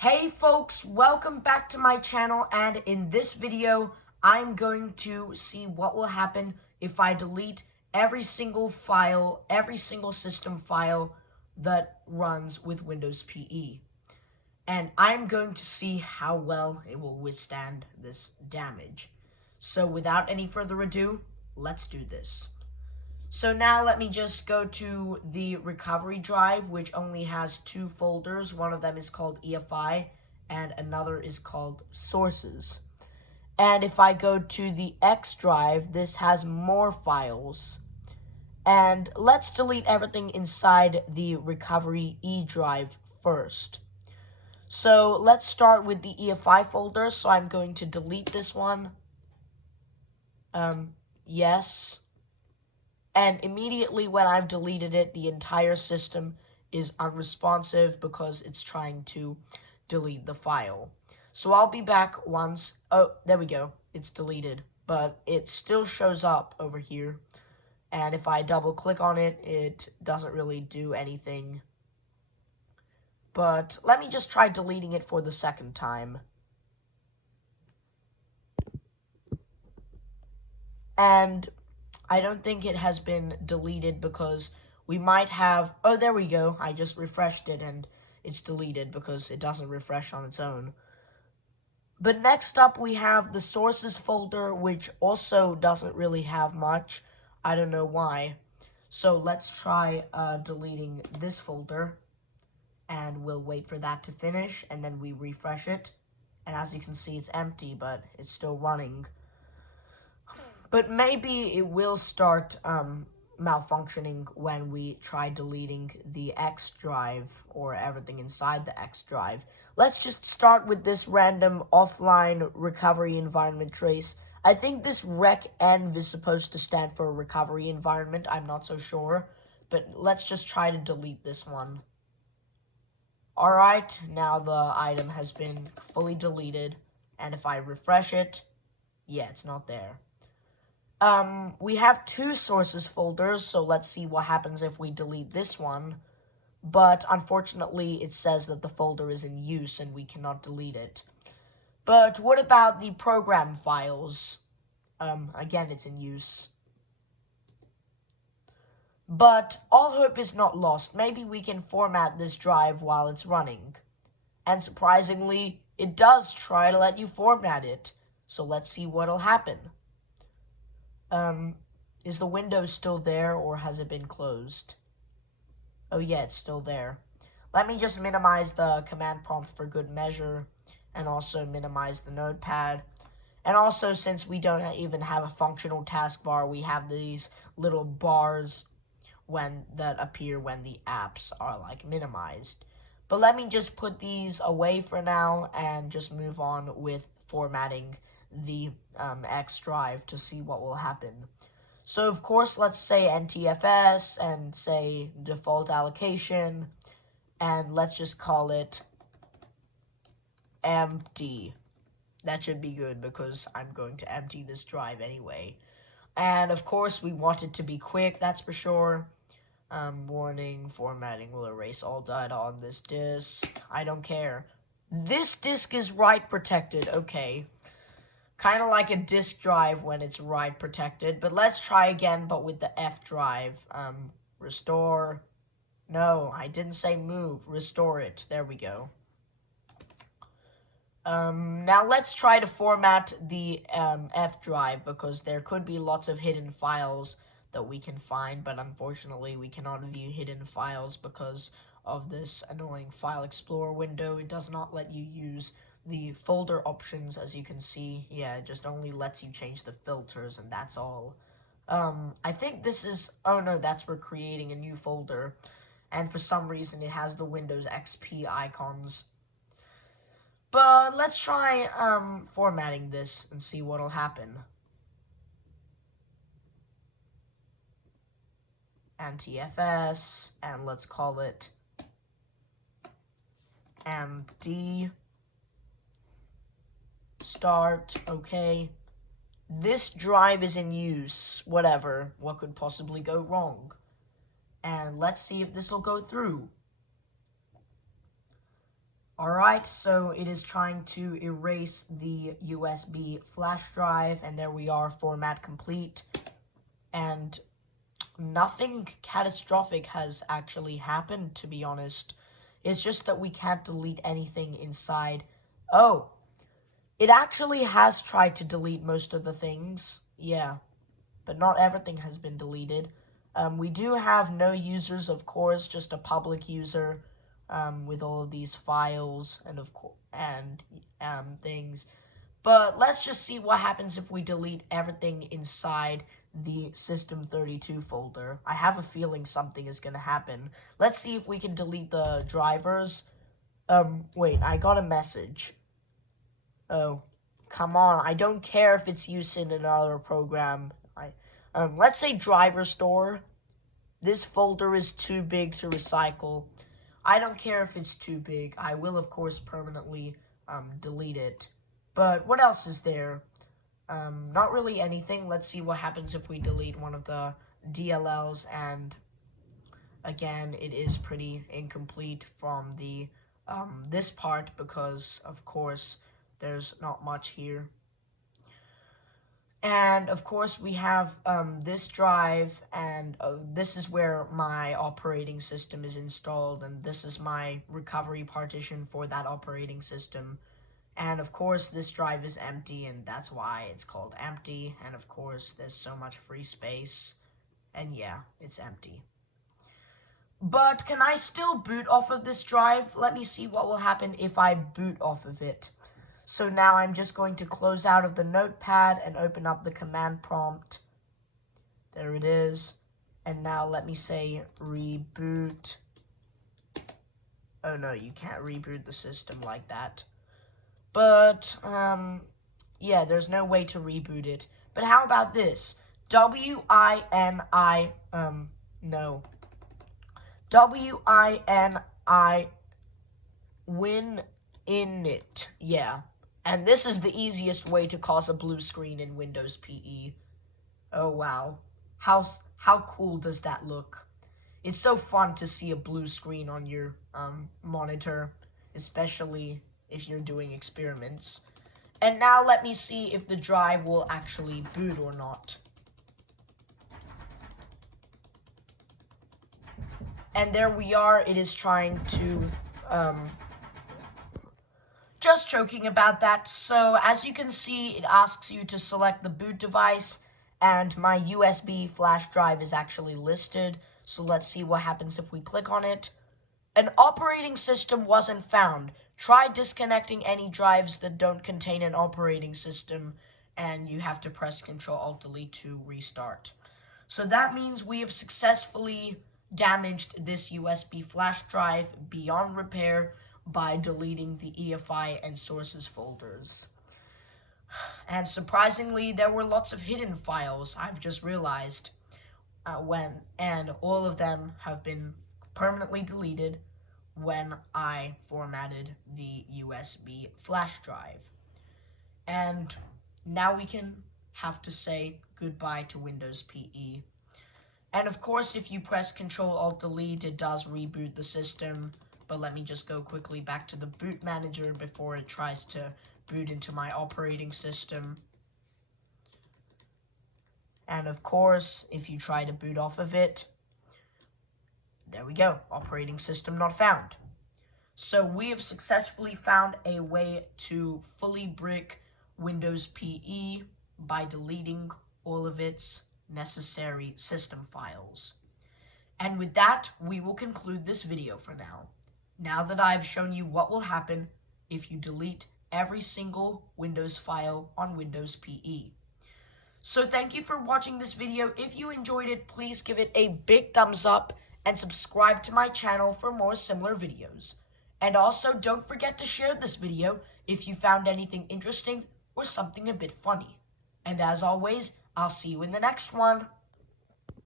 Hey folks, welcome back to my channel, and in this video, I'm going to see what will happen if I delete every single file, every single system file that runs with Windows PE. And I'm going to see how well it will withstand this damage. So without any further ado, let's do this. So now let me just go to the recovery drive, which only has two folders. One of them is called EFI, and another is called Sources. And if I go to the X drive, this has more files. And let's delete everything inside the recovery E drive first. So let's start with the EFI folder. So I'm going to delete this one. Yes. And immediately when I've deleted it, the entire system is unresponsive because it's trying to delete the file. So I'll be back once. Oh, there we go. It's deleted, but it still shows up over here. And if I double click on it, it doesn't really do anything. But let me just try deleting it for the second time. And I don't think it has been deleted because we might have... Oh, there we go. I just refreshed it and it's deleted because it doesn't refresh on its own. But next up, we have the sources folder, which also doesn't really have much. I don't know why. So let's try deleting this folder. And we'll wait for that to finish, and then we refresh it. And as you can see, it's empty, but it's still running. But maybe it will start malfunctioning when we try deleting the X drive or everything inside the X drive. Let's just start with this random offline recovery environment trace. I think this rec-env is supposed to stand for recovery environment. I'm not so sure, but let's just try to delete this one. Alright, now the item has been fully deleted, and if I refresh it, yeah, it's not there. We have two sources folders, so let's see what happens if we delete this one. But unfortunately, it says that the folder is in use and we cannot delete it. But what about the program files? Again, it's in use. But all hope is not lost. Maybe we can format this drive while it's running. And surprisingly, it does try to let you format it. So let's see what'll happen. Is the window still there or has it been closed? Oh yeah, it's still there. Let me just minimize the command prompt for good measure and also minimize the notepad. And also, since we don't even have a functional taskbar, we have these little bars that appear when the apps are like minimized. But let me just put these away for now and just move on with formatting the X drive to see what will happen. So of course, let's say NTFS and say default allocation, and let's just call it empty. That should be good because I'm going to empty this drive anyway. And of course, we want it to be quick, that's for sure. Warning, formatting will erase all data on this disk. I don't care. This disk is write protected, okay. Kind of like a disk drive when it's write protected, but let's try again, but with the F drive. Restore. No, I didn't say move. Restore it. There we go. Now let's try to format the F drive because there could be lots of hidden files that we can find, but unfortunately we cannot view hidden files because of this annoying File Explorer window. It does not let you use the folder options, as you can see. Yeah, it just only lets you change the filters, and that's all. I think this is... Oh no, that's for creating a new folder. And for some reason, it has the Windows XP icons. But let's try formatting this and see what'll happen. NTFS, and let's call it MD. Start, okay. This drive is in use, whatever. What could possibly go wrong? And let's see if this will go through. Alright, so it is trying to erase the USB flash drive, and there we are, format complete. And nothing catastrophic has actually happened, to be honest. It's just that we can't delete anything inside. Oh, it actually has tried to delete most of the things. Yeah, but not everything has been deleted. We do have no users, of course, just a public user with all of these files and things. But let's just see what happens if we delete everything inside the System32 folder. I have a feeling something is going to happen. Let's see if we can delete the drivers. Wait, I got a message. Oh, come on. I don't care if it's used in another program. Let's say driver store. This folder is too big to recycle. I don't care if it's too big. I will, of course, permanently delete it. But what else is there? Not really anything. Let's see what happens if we delete one of the DLLs, and again, it is pretty incomplete from the this part because, of course, there's not much here. And, of course, we have this drive, and this is where my operating system is installed, and this is my recovery partition for that operating system. And, of course, this drive is empty, and that's why it's called empty. And, of course, there's so much free space, and yeah, it's empty. But can I still boot off of this drive? Let me see what will happen if I boot off of it. So now I'm just going to close out of the notepad and open up the command prompt. There it is. And now let me say reboot. Oh no, you can't reboot the system like that. But, yeah, there's no way to reboot it. But how about this? W-I-N-I, WinInit, yeah. And this is the easiest way to cause a blue screen in Windows PE. Oh, wow. How cool does that look? It's so fun to see a blue screen on your monitor, especially if you're doing experiments. And now let me see if the drive will actually boot or not. And there we are. It is trying to just joking about that. So as you can see, it asks you to select the boot device, and my USB flash drive is actually listed. So let's see what happens if we click on it. An operating system wasn't found. Try disconnecting any drives that don't contain an operating system, and you have to press Ctrl-Alt-Delete to restart. So that means we have successfully damaged this USB flash drive beyond repair by deleting the EFI and sources folders. And surprisingly, there were lots of hidden files, I've just realized, and all of them have been permanently deleted when I formatted the USB flash drive. And now we can have to say goodbye to Windows PE. And of course, if you press Ctrl-Alt-Delete, it does reboot the system. But let me just go quickly back to the boot manager before it tries to boot into my operating system. And of course, if you try to boot off of it, there we go, operating system not found. So we have successfully found a way to fully brick Windows PE by deleting all of its necessary system files. And with that, we will conclude this video for now. Now that I've shown you what will happen if you delete every single Windows file on Windows PE. So thank you for watching this video. If you enjoyed it, please give it a big thumbs up and subscribe to my channel for more similar videos. And also, don't forget to share this video if you found anything interesting or something a bit funny. And as always, I'll see you in the next one.